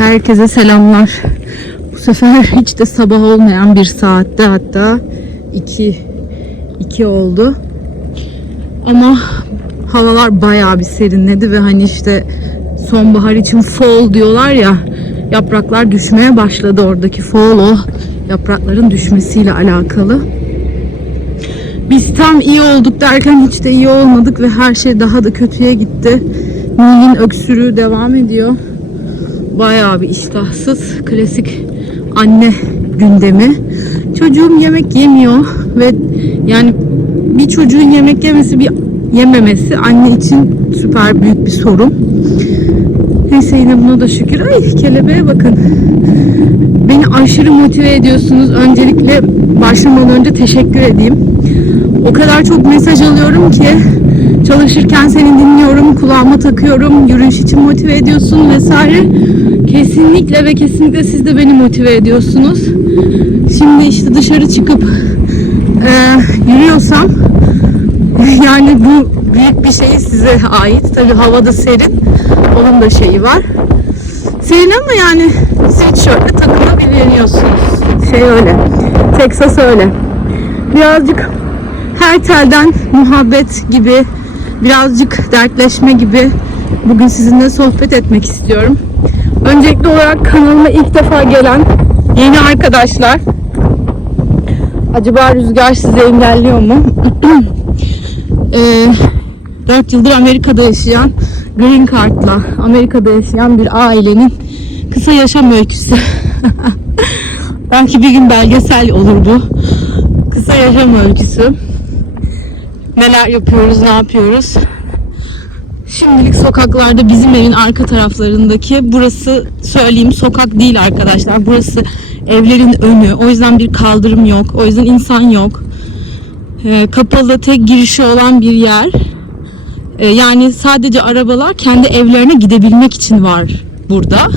Herkese selamlar. Bu sefer hiç de sabah olmayan bir saatte hatta 2 2 oldu. Ama havalar bayağı bir serinledi ve hani işte sonbahar için fall diyorlar ya yapraklar düşmeye başladı oradaki fall o yaprakların düşmesiyle alakalı. Biz tam iyi olduk derken hiç de iyi olmadık ve her şey daha da kötüye gitti. Nil'in öksürüğü devam ediyor. Bayağı bir iştahsız, klasik anne gündemi. Çocuğum yemek yemiyor ve yani bir çocuğun yemek yemesi bir yememesi anne için süper büyük bir sorun. Neyse yine buna da şükür. Ay kelebeğe bakın. Beni aşırı motive ediyorsunuz. Öncelikle başlamadan önce teşekkür edeyim. O kadar çok mesaj alıyorum ki çalışırken seni dinliyorum, kulağıma takıyorum, yürüyüş için motive ediyorsun vesaire. Kesinlikle ve kesinlikle siz de beni motive ediyorsunuz. Şimdi işte dışarı çıkıp e, yürüyorsam yani bu büyük bir şey size ait. Tabii havada serin. Onun da şeyi var. Serin ama yani sweatshirtle takılabiliyorsunuz. Şey öyle. Texas öyle. Birazcık her telden muhabbet gibi, birazcık dertleşme gibi bugün sizinle sohbet etmek istiyorum. Öncelikli olarak kanalıma ilk defa gelen yeni arkadaşlar. Acaba rüzgar sizi engelliyor mu? Ee, 4 yıldır Amerika'da yaşayan Green Card'la Amerika'da yaşayan bir ailenin kısa yaşam öyküsü. Belki bir gün belgesel olur bu. Kısa yaşam öyküsü. Neler yapıyoruz, ne yapıyoruz? Şimdilik sokaklarda bizim evin arka taraflarındaki burası söyleyeyim sokak değil arkadaşlar. Burası evlerin önü. O yüzden bir kaldırım yok. O yüzden insan yok. Ee, kapalı tek girişi olan bir yer. Ee, yani sadece arabalar kendi evlerine gidebilmek için var burada.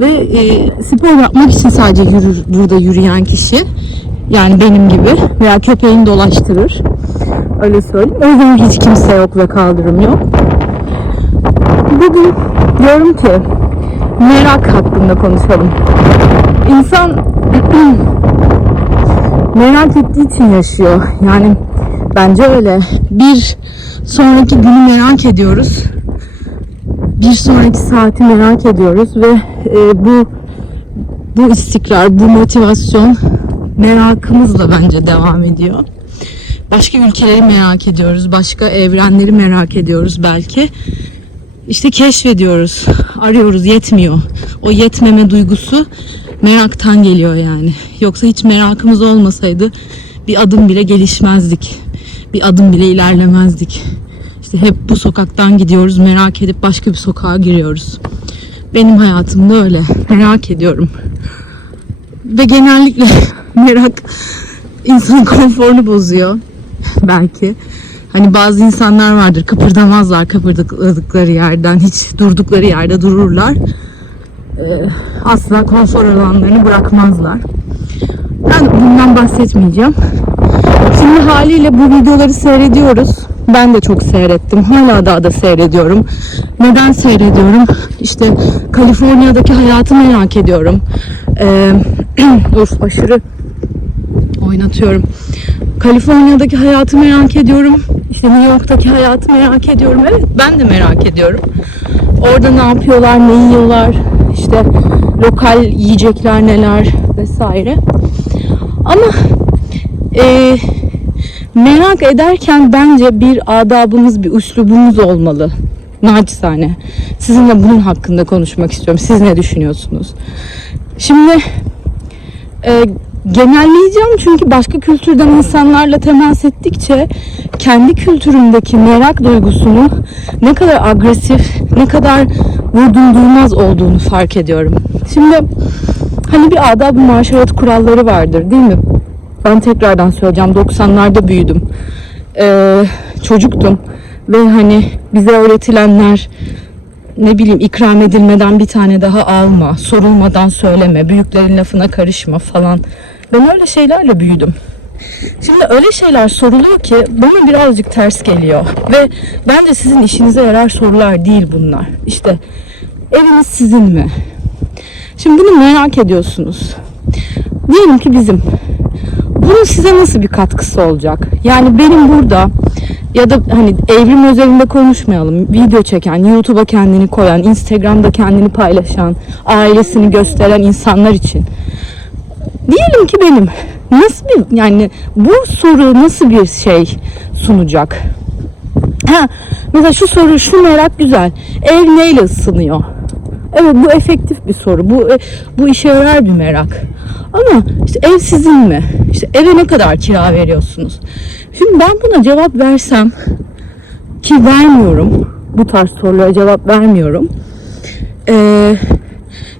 Ve e, spor yapmak için sadece yürür burada yürüyen kişi. Yani benim gibi veya köpeğini dolaştırır. Öyle. O yüzden hiç kimse yok ve kaldırım yok. Bugün diyorum ki merak hakkında konuşalım. İnsan merak ettiği için yaşıyor. Yani bence öyle. Bir sonraki günü merak ediyoruz. Bir sonraki saati merak ediyoruz ve e, bu bu istikrar, bu motivasyon merakımızla bence devam ediyor. Başka ülkeleri merak ediyoruz, başka evrenleri merak ediyoruz belki. İşte keşfediyoruz, arıyoruz, yetmiyor. O yetmeme duygusu meraktan geliyor yani. Yoksa hiç merakımız olmasaydı bir adım bile gelişmezdik. Bir adım bile ilerlemezdik. İşte hep bu sokaktan gidiyoruz, merak edip başka bir sokağa giriyoruz. Benim hayatımda öyle. Merak ediyorum. Ve genellikle merak insanın konforunu bozuyor. Belki. Hani bazı insanlar vardır kıpırdamazlar kıpırdadıkları yerden hiç durdukları yerde dururlar. Ee, asla konfor alanlarını bırakmazlar. Ben bundan bahsetmeyeceğim. Şimdi haliyle bu videoları seyrediyoruz. Ben de çok seyrettim. Hala daha da seyrediyorum. Neden seyrediyorum? İşte Kaliforniya'daki hayatı merak ediyorum. Ee, dur aşırı oynatıyorum. Kaliforniya'daki hayatı merak ediyorum. İşte New York'taki hayatı merak ediyorum. Evet ben de merak ediyorum. Orada ne yapıyorlar, ne yiyorlar, işte lokal yiyecekler neler vesaire. Ama e, merak ederken bence bir adabımız, bir üslubumuz olmalı. Naçizane. Sizinle bunun hakkında konuşmak istiyorum. Siz ne düşünüyorsunuz? Şimdi e, genelleyeceğim çünkü başka kültürden insanlarla temas ettikçe kendi kültürümdeki merak duygusunu ne kadar agresif, ne kadar vurdum duymaz olduğunu fark ediyorum. Şimdi hani bir adab-ı maşerat kuralları vardır değil mi? Ben tekrardan söyleyeceğim 90'larda büyüdüm. Ee, çocuktum ve hani bize öğretilenler ne bileyim ikram edilmeden bir tane daha alma, sorulmadan söyleme, büyüklerin lafına karışma falan. Ben öyle şeylerle büyüdüm. Şimdi öyle şeyler soruluyor ki bana birazcık ters geliyor. Ve bence sizin işinize yarar sorular değil bunlar. İşte eviniz sizin mi? Şimdi bunu merak ediyorsunuz. Diyelim ki bizim. Bunun size nasıl bir katkısı olacak? Yani benim burada ya da hani evrim özelinde konuşmayalım. Video çeken, YouTube'a kendini koyan, Instagram'da kendini paylaşan, ailesini gösteren insanlar için. Diyelim ki benim. Nasıl bir yani bu soru nasıl bir şey sunacak? Ha, mesela şu soru, şu merak güzel. Ev neyle ısınıyor? Evet bu efektif bir soru. Bu e, bu işe yarar bir merak. Ama işte ev sizin mi? İşte eve ne kadar kira veriyorsunuz? Şimdi ben buna cevap versem ki vermiyorum. Bu tarz sorulara cevap vermiyorum. Ee,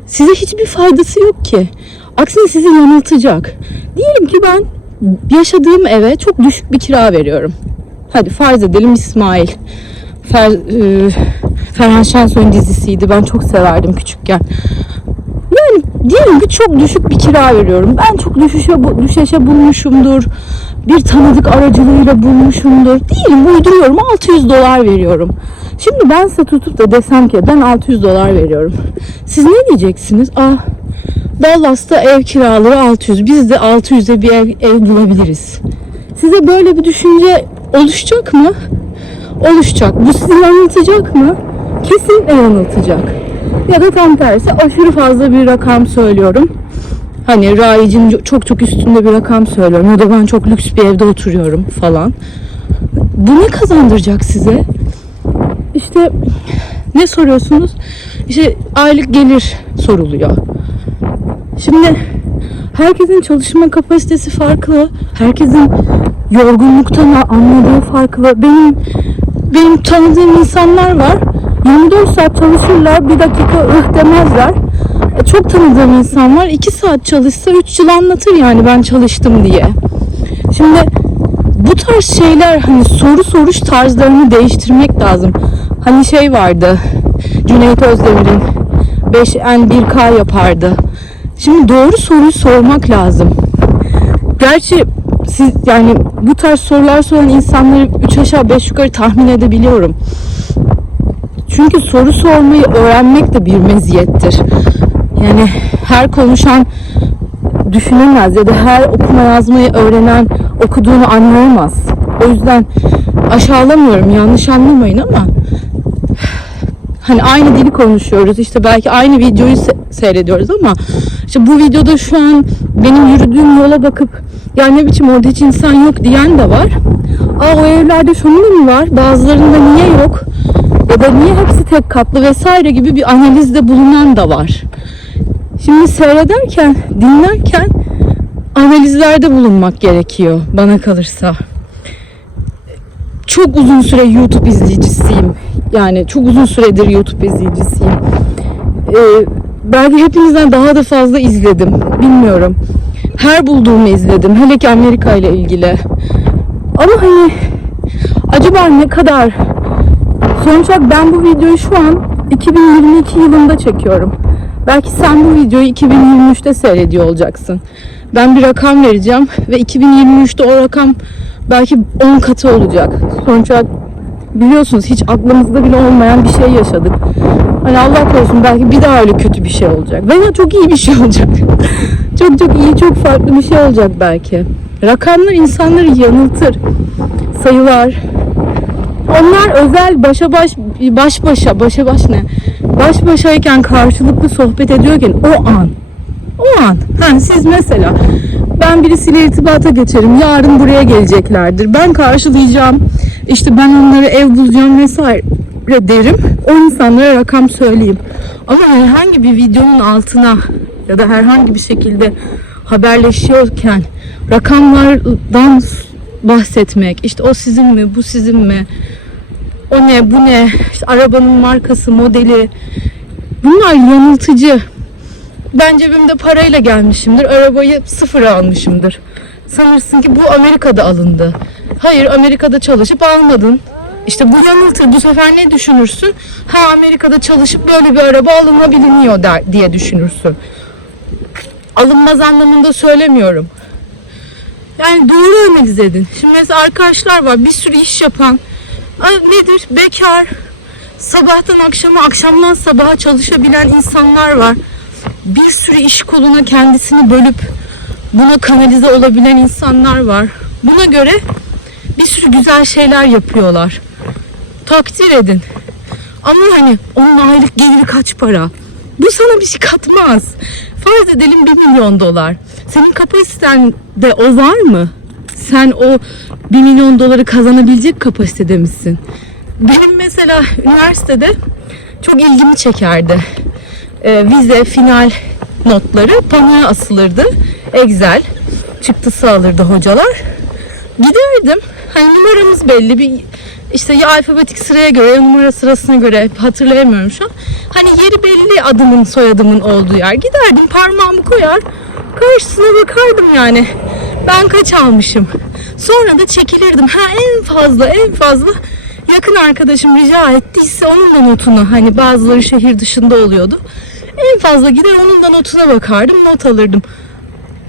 size hiçbir faydası yok ki. Aksine sizi yanıltacak. Diyelim ki ben yaşadığım eve çok düşük bir kira veriyorum. Hadi farz edelim İsmail. Fer, e, Ferhan Şensoy'un dizisiydi. Ben çok severdim küçükken. Yani diyelim ki çok düşük bir kira veriyorum. Ben çok düşüşe, düşüşe bulmuşumdur. Bir tanıdık aracılığıyla bulmuşumdur. Diyelim uyduruyorum 600 dolar veriyorum. Şimdi ben size tutup da desem ki ben 600 dolar veriyorum. Siz ne diyeceksiniz? Ah Dallas'ta ev kiraları 600. Biz de 600'e bir ev, ev bulabiliriz. Size böyle bir düşünce oluşacak mı? Oluşacak. Bu sizi yanıltacak mı? Kesinlikle yanıltacak. Ya da tam tersi aşırı fazla bir rakam söylüyorum. Hani rayicin çok çok üstünde bir rakam söylüyorum. Ya da ben çok lüks bir evde oturuyorum falan. Bu ne kazandıracak size? İşte ne soruyorsunuz? İşte aylık gelir soruluyor. Şimdi herkesin çalışma kapasitesi farklı. Herkesin yorgunluktan anladığı farklı. Benim benim tanıdığım insanlar var. 24 saat çalışırlar, bir dakika ıh demezler. E, Çok tanıdığım insan var. 2 saat çalışsa 3 yıl anlatır yani ben çalıştım diye. Şimdi bu tarz şeyler hani soru soruş tarzlarını değiştirmek lazım. Hani şey vardı. Cüneyt Özdemir'in 5N 1K yapardı. Şimdi doğru soruyu sormak lazım. Gerçi siz yani bu tarz sorular soran insanları 3 aşağı 5 yukarı tahmin edebiliyorum. Çünkü soru sormayı öğrenmek de bir meziyettir. Yani her konuşan düşünemez ya da her okuma yazmayı öğrenen okuduğunu anlayamaz. O yüzden aşağılamıyorum yanlış anlamayın ama hani aynı dili konuşuyoruz işte belki aynı videoyu se- seyrediyoruz ama işte bu videoda şu an benim yürüdüğüm yola bakıp ya ne biçim orada hiç insan yok diyen de var. Aa o evlerde şunun da mı var? Bazılarında niye yok? Ya da niye hepsi tek katlı vesaire gibi bir analizde bulunan da var. Şimdi seyrederken, dinlerken analizlerde bulunmak gerekiyor bana kalırsa. Çok uzun süre YouTube izleyicisiyim. Yani çok uzun süredir YouTube izleyicisiyim. Ee, belki hepinizden daha da fazla izledim. Bilmiyorum. Her bulduğumu izledim. Hele ki Amerika ile ilgili. Ama hani acaba ne kadar Sonuç olarak ben bu videoyu şu an 2022 yılında çekiyorum. Belki sen bu videoyu 2023'te seyrediyor olacaksın. Ben bir rakam vereceğim ve 2023'te o rakam belki 10 katı olacak. Sonuç olarak biliyorsunuz hiç aklımızda bile olmayan bir şey yaşadık. Hani Allah korusun belki bir daha öyle kötü bir şey olacak. Veya çok iyi bir şey olacak. çok çok iyi, çok farklı bir şey olacak belki. Rakamlar insanları yanıltır. Sayılar, onlar özel başa baş baş başa başa baş ne? Baş başayken karşılıklı sohbet ediyorken o an o an ha, siz mesela ben birisiyle irtibata geçerim yarın buraya geleceklerdir ben karşılayacağım işte ben onlara ev bulacağım vesaire derim. O insanlara rakam söyleyeyim. Ama herhangi bir videonun altına ya da herhangi bir şekilde haberleşiyorken rakamlardan bahsetmek işte o sizin mi bu sizin mi o ne bu ne işte arabanın markası modeli bunlar yanıltıcı. Ben cebimde parayla gelmişimdir arabayı sıfır almışımdır sanırsın ki bu Amerika'da alındı hayır Amerika'da çalışıp almadın işte bu yanıltır bu sefer ne düşünürsün ha Amerika'da çalışıp böyle bir araba alınabiliyor der, diye düşünürsün alınmaz anlamında söylemiyorum yani doğru analiz edin. Şimdi mesela arkadaşlar var bir sürü iş yapan. Nedir? Bekar. Sabahtan akşama, akşamdan sabaha çalışabilen insanlar var. bir sürü iş koluna kendisini bölüp buna kanalize olabilen insanlar var. Buna göre bir sürü güzel şeyler yapıyorlar. Takdir edin. Ama hani onun aylık geliri kaç para? Bu sana bir şey katmaz. Farz edelim 1 milyon dolar. Senin kapasitende o var mı? Sen o 1 milyon doları kazanabilecek kapasitede misin? Benim mesela üniversitede çok ilgimi çekerdi. Ee, vize, final notları panoya asılırdı. Excel çıktısı alırdı hocalar. Giderdim. Hani numaramız belli. Bir işte ya alfabetik sıraya göre ya numara sırasına göre hatırlayamıyorum şu an. Hani yeri belli adımın soyadımın olduğu yer. Giderdim parmağımı koyar karşısına bakardım yani. Ben kaç almışım. Sonra da çekilirdim. Ha en fazla en fazla yakın arkadaşım rica ettiyse onun da notunu hani bazıları şehir dışında oluyordu. En fazla gider onun da notuna bakardım not alırdım.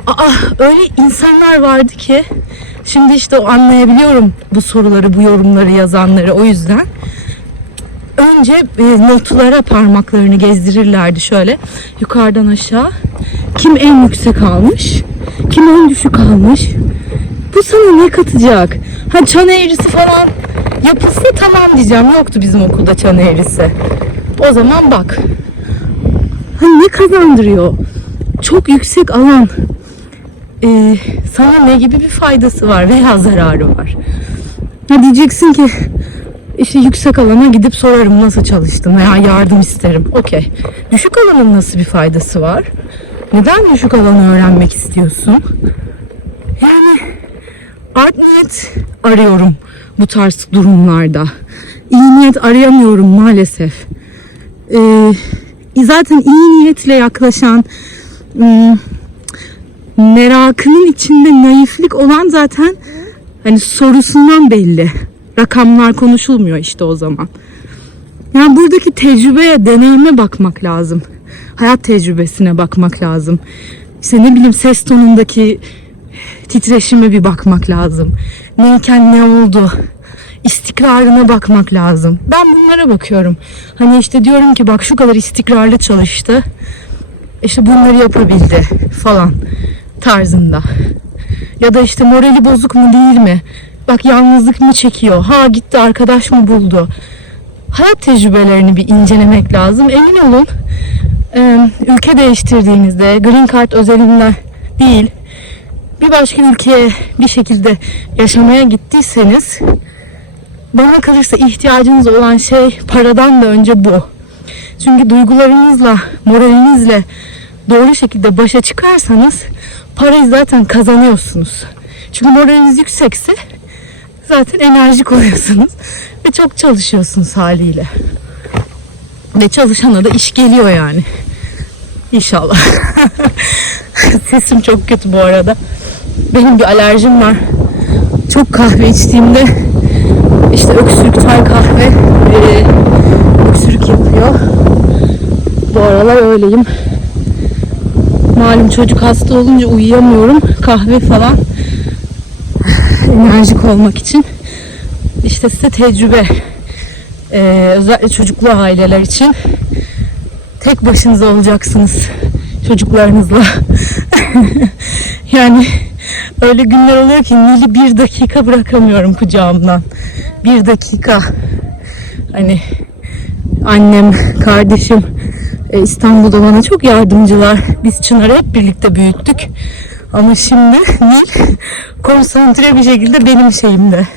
Aa öyle insanlar vardı ki. Şimdi işte o anlayabiliyorum bu soruları bu yorumları yazanları o yüzden. Önce e, notlara parmaklarını gezdirirlerdi şöyle. Yukarıdan aşağı. Kim en yüksek almış kim en düşük almış bu sana ne katacak? Ha çan eğrisi falan yapılsa tamam diyeceğim. Yoktu bizim okulda çan eğrisi. O zaman bak. Ha ne kazandırıyor? Çok yüksek alan e, sana ne gibi bir faydası var veya zararı var? Ha diyeceksin ki işte yüksek alana gidip sorarım nasıl çalıştın veya yardım isterim. Okey. Düşük alanın nasıl bir faydası var? Neden düşük alanı öğrenmek istiyorsun? Yani art niyet arıyorum bu tarz durumlarda. İyi niyet arayamıyorum maalesef. Ee, zaten iyi niyetle yaklaşan ım, merakının içinde naiflik olan zaten hani sorusundan belli. Rakamlar konuşulmuyor işte o zaman. Yani buradaki tecrübeye, deneyime bakmak lazım. Hayat tecrübesine bakmak lazım. İşte ne bileyim ses tonundaki titreşime bir bakmak lazım. Neyken ne oldu? İstikrarına bakmak lazım. Ben bunlara bakıyorum. Hani işte diyorum ki bak şu kadar istikrarlı çalıştı. İşte bunları yapabildi falan tarzında. Ya da işte morali bozuk mu değil mi? Bak yalnızlık mı çekiyor? Ha gitti arkadaş mı buldu? Hayat tecrübelerini bir incelemek lazım. Emin olun e, ülke değiştirdiğinizde Green Card özelinde değil bir başka ülkeye bir şekilde yaşamaya gittiyseniz bana kalırsa ihtiyacınız olan şey paradan da önce bu. Çünkü duygularınızla, moralinizle doğru şekilde başa çıkarsanız parayı zaten kazanıyorsunuz. Çünkü moraliniz yüksekse zaten enerjik oluyorsunuz ve çok çalışıyorsunuz haliyle. Ve çalışana da iş geliyor yani. İnşallah. Sesim çok kötü bu arada. Benim bir alerjim var. Çok kahve içtiğimde işte öksürük, çay, kahve e, öksürük yapıyor. Bu aralar öyleyim. Malum çocuk hasta olunca uyuyamıyorum. Kahve falan enerjik olmak için. İşte size tecrübe. Ee, özellikle çocuklu aileler için tek başınıza olacaksınız çocuklarınızla. yani öyle günler oluyor ki Nil'i bir dakika bırakamıyorum kucağımdan. Bir dakika. Hani annem, kardeşim İstanbul'da bana çok yardımcılar. Biz Çınar'ı hep birlikte büyüttük. Ama şimdi Nil konsantre bir şekilde benim şeyimde.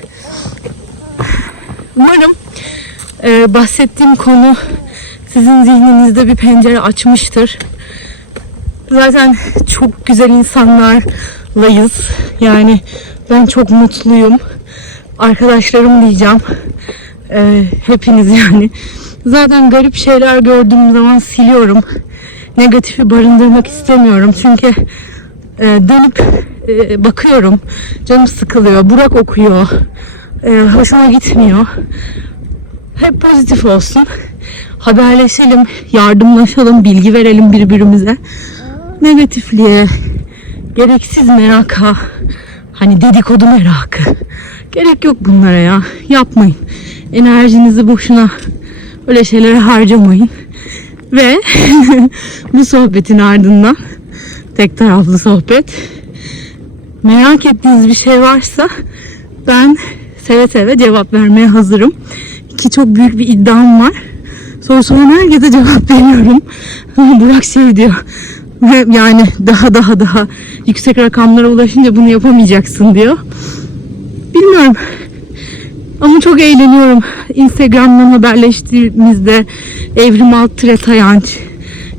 Umarım e, bahsettiğim konu sizin zihninizde bir pencere açmıştır. Zaten çok güzel insanlarlayız. Yani ben çok mutluyum. Arkadaşlarım diyeceğim. E, hepiniz yani. Zaten garip şeyler gördüğüm zaman siliyorum. Negatifi barındırmak istemiyorum. Çünkü e, dönüp e, bakıyorum. Canım sıkılıyor. Burak okuyor. E, hoşuma gitmiyor. Hep pozitif olsun. Haberleşelim, yardımlaşalım, bilgi verelim birbirimize. Negatifliğe, gereksiz meraka, hani dedikodu merakı. Gerek yok bunlara ya. Yapmayın. Enerjinizi boşuna öyle şeylere harcamayın. Ve bu sohbetin ardından tek taraflı sohbet. Merak ettiğiniz bir şey varsa ben seve seve cevap vermeye hazırım. Ki çok büyük bir iddiam var. Soru soran herkese cevap veriyorum. Burak şey diyor. Yani daha daha daha yüksek rakamlara ulaşınca bunu yapamayacaksın diyor. Bilmiyorum. Ama çok eğleniyorum. Instagram'dan haberleştiğimizde Evrim Altıre Tayanç.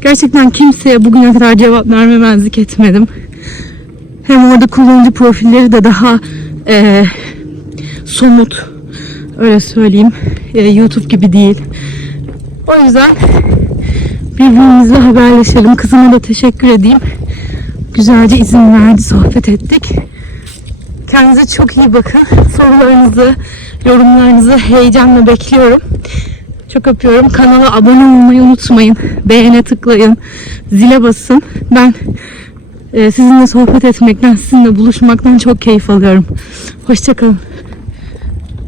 Gerçekten kimseye bugüne kadar cevap vermemezlik etmedim. Hem orada kullanıcı profilleri de daha eee, somut. Öyle söyleyeyim. Eee, YouTube gibi değil. O yüzden birbirimizle haberleşelim. Kızıma da teşekkür edeyim. Güzelce izin verdi, sohbet ettik. Kendinize çok iyi bakın. Sorularınızı, yorumlarınızı heyecanla bekliyorum. Çok öpüyorum. Kanala abone olmayı unutmayın. Beğene tıklayın. Zile basın. Ben e, sizinle sohbet etmekten, sizinle buluşmaktan çok keyif alıyorum. Hoşçakalın.